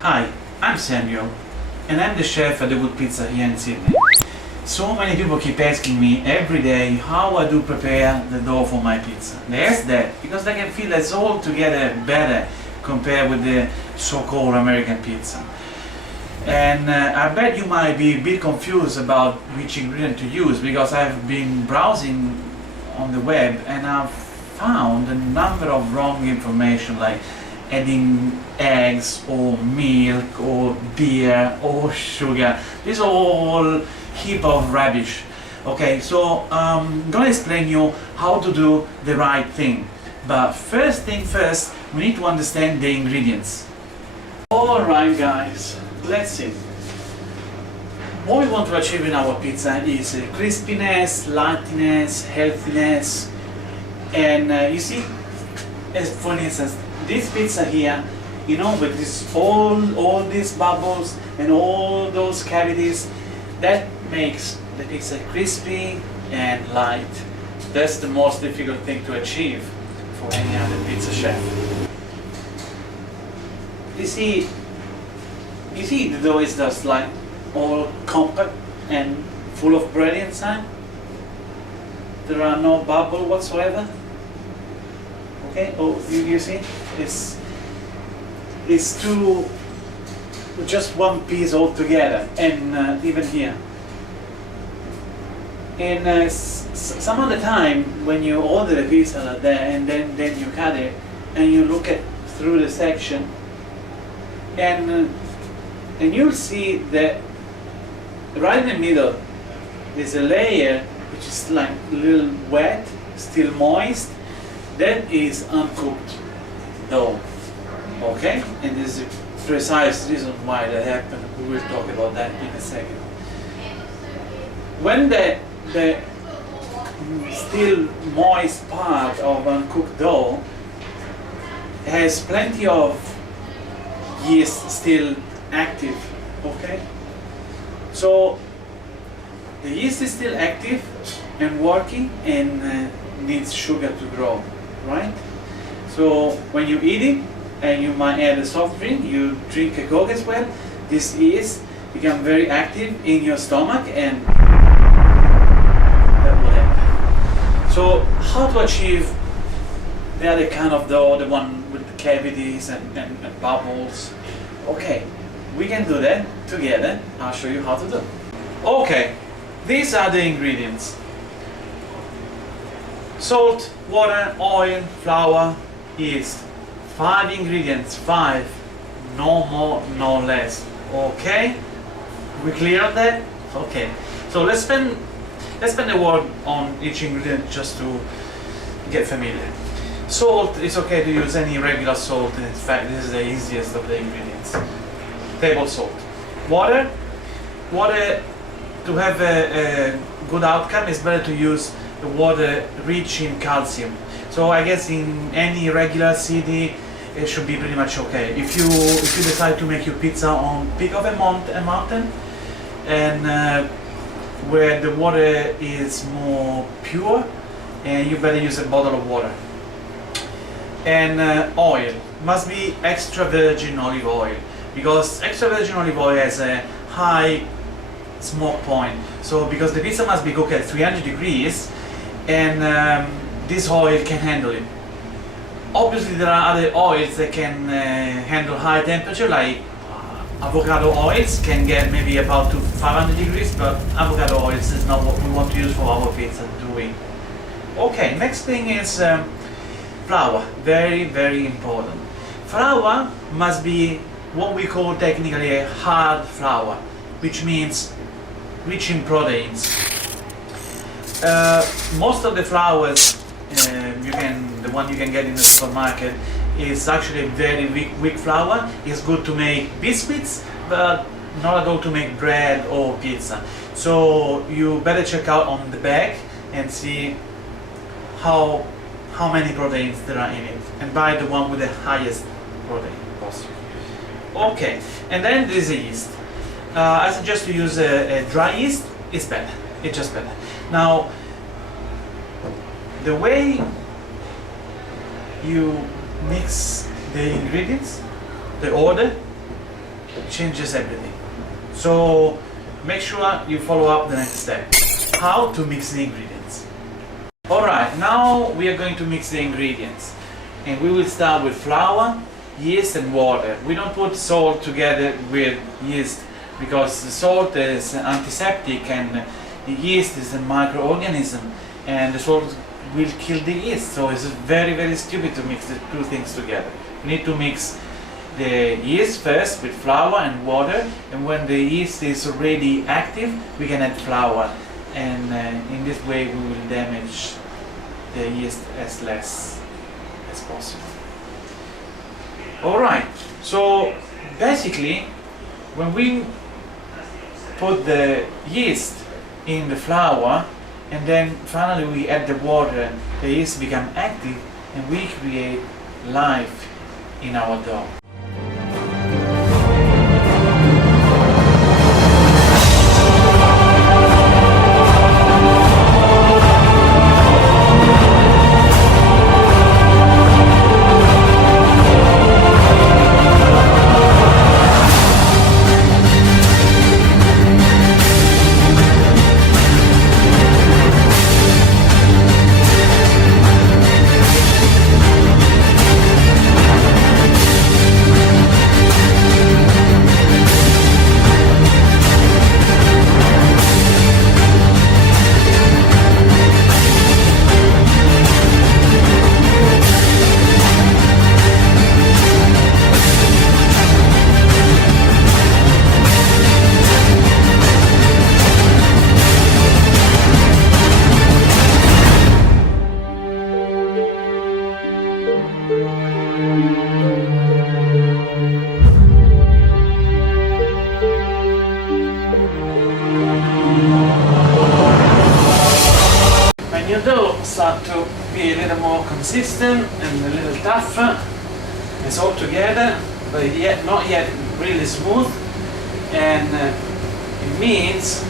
Hi, I'm Samuel, and I'm the chef at The Wood Pizza here in Sydney. So many people keep asking me every day how I do prepare the dough for my pizza. They ask that because they can feel it's all together better compared with the so-called American pizza. And I bet you might be a bit confused about which ingredient to use, because I've been browsing on the web and I've found a number of wrong information, like adding eggs or milk or beer or sugar. These are all heap of rubbish. Okay, so I'm gonna explain you how to do the right thing. But first thing first, we need to understand the ingredients. Alright guys, let's see. What we want to achieve in our pizza is crispiness, lightness, healthiness, and you see, as for instance, this pizza here, you know, with this all these bubbles and all those cavities, that makes the pizza crispy and light. That's the most difficult thing to achieve for any other pizza chef. You see the dough is just like all compact and full of bread inside. There are no bubble whatsoever. Okay, oh, you see, it's just one piece all together, and even here. And some of the time when you order a pizza like that, and then you cut it and you look at through the section, and you'll see that right in the middle there's a layer which is like a little wet, still moist. That is uncooked dough. Okay, and this is a precise reason why that happened. We will talk about that in a second. When the still moist part of uncooked dough has plenty of yeast still active, okay? So the yeast is still active and working and needs sugar to grow, right? So when you eat it, and you might add a soft drink, you drink a Coke as well, this yeast become very active in your stomach, and that will happen. So how to achieve the other kind of dough, the one with the cavities and bubbles? Okay, we can do that together. I'll show you how to do. Okay, these are the ingredients: salt, water, oil, flour, yeast. 5 ingredients, 5, no more, no less. Okay, we clear on that? Okay, so let's spend a word on each ingredient just to get familiar. Salt, it's okay to use any regular salt. In fact, this is the easiest of the ingredients. Table salt. Water, to have a good outcome, it's better to use the water rich in calcium. So I guess in any regular city, it should be pretty much okay. If you decide to make your pizza on peak of a mountain, and where the water is more pure, and you better use a bottle of water. And oil must be extra virgin olive oil, because extra virgin olive oil has a high smoke point. So because the pizza must be cooked at 300 degrees, and this oil can handle it. Obviously there are other oils that can handle high temperature, like avocado oils can get maybe about to 500 degrees, but avocado oils is not what we want to use for our pizza, do we? Okay, next thing is flour. Very, very important. Flour must be what we call technically a hard flour, which means rich in proteins. Most of the flours, the one you can get in the supermarket, is actually a very weak flour. It's good to make biscuits, but not at all to make bread or pizza. So you better check out on the back and see how many proteins there are in it, and buy the one with the highest protein possible. Okay, and then there is a yeast. I suggest to use a dry yeast. It's better. It's just better. Now, the way you mix the ingredients, the order changes everything. So make sure you follow up the next step. How to mix the ingredients. Alright, now we are going to mix the ingredients. And we will start with flour, yeast and water. We don't put salt together with yeast because the salt is antiseptic and the yeast is a microorganism, and the salt will kill the yeast. So it's very, very stupid to mix the two things together. You need to mix the yeast first with flour and water, and when the yeast is already active, we can add flour, and in this way we will damage the yeast as less as possible. Alright, so basically when we put the yeast in the flour and then finally we add the water, the yeast become active and we create life in our dough. Your dough start to be a little more consistent and a little tougher. It's all together, but yet not yet really smooth, and it means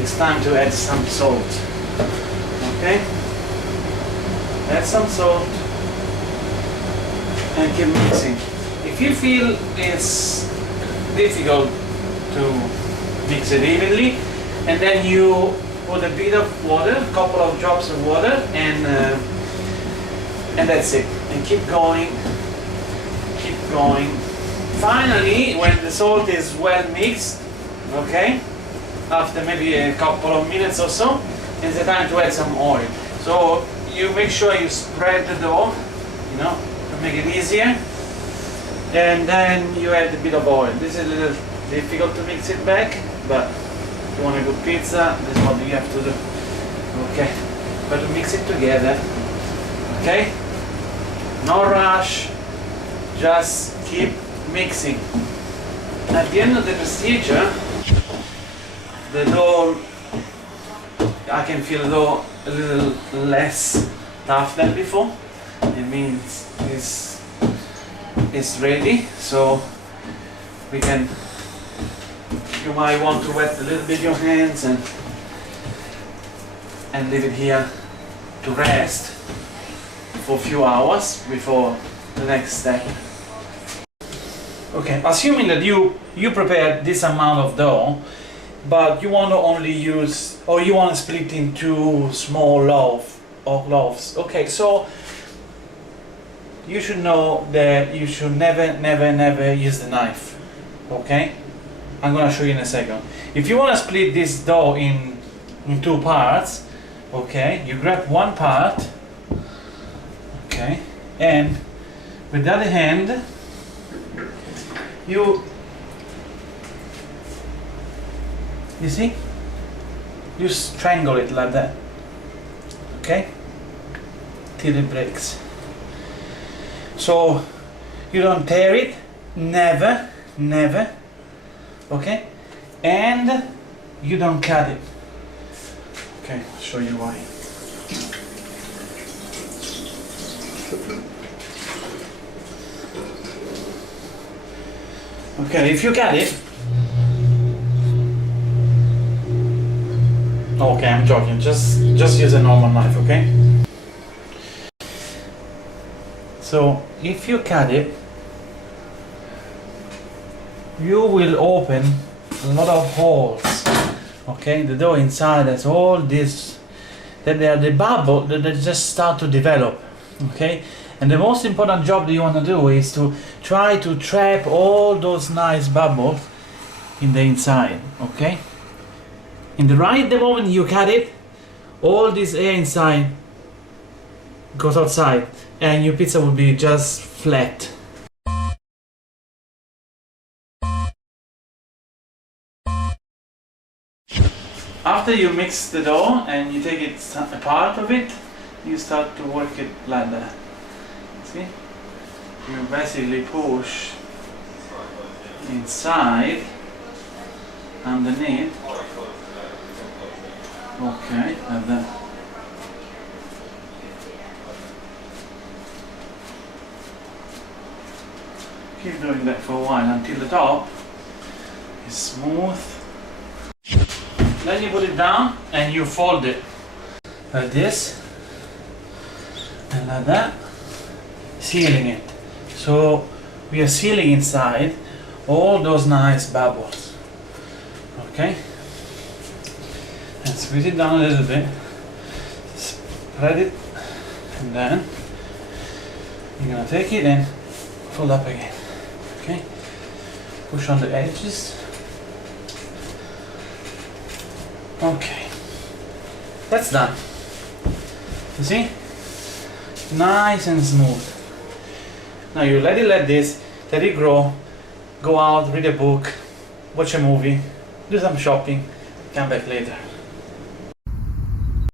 it's time to add some salt. Okay? Add some salt and keep mixing. If you feel it's difficult to mix it evenly, and then you put a bit of water, a couple of drops of water, and that's it. And keep going, keep going. Finally, when the salt is well mixed, okay, after maybe a couple of minutes or so, it's the time to add some oil. So you make sure you spread the dough, you know, to make it easier, and then you add a bit of oil. This is a little difficult to mix it back, but if you want a good pizza, this is what you have to do. Okay, but to mix it together. Okay, no rush, just keep mixing. At the end of the procedure, the dough, I can feel the dough a little less tough than before. It means it's ready, so we can. You might want to wet a little bit your hands and leave it here to rest for a few hours before the next step. Okay, assuming that you prepared this amount of dough, but you want to only use, or you want to split into small loaves. Okay, so you should know that you should never use the knife. Okay, I'm gonna show you in a second. If you want to split this dough in two parts, okay, you grab one part, okay, and with the other hand you see, you strangle it like that, okay, till it breaks. So you don't tear it, never, okay, and you don't cut it. Okay, I'll show you why. Okay, if you cut it, okay, I'm joking, just use a normal knife, okay? So if you cut it, you will open a lot of holes, okay? The dough inside has all this, then there are the bubble that they just start to develop, okay? And the most important job that you want to do is to try to trap all those nice bubbles in the inside, okay? In the moment you cut it, all this air inside goes outside and your pizza will be just flat. After you mix the dough and you take it a part of it, you start to work it like that. See? You basically push inside, underneath. Okay, like that. Keep doing that for a while until the top is smooth. Then you put it down and you fold it like this and like that, sealing it. So we are sealing inside all those nice bubbles. Okay? And squeeze it down a little bit, spread it, and then you're gonna take it and fold up again. Okay? Push on the edges. Okay, that's done. You see? Nice and smooth. Now you let it like this, let it grow, go out, read a book, watch a movie, do some shopping, come back later.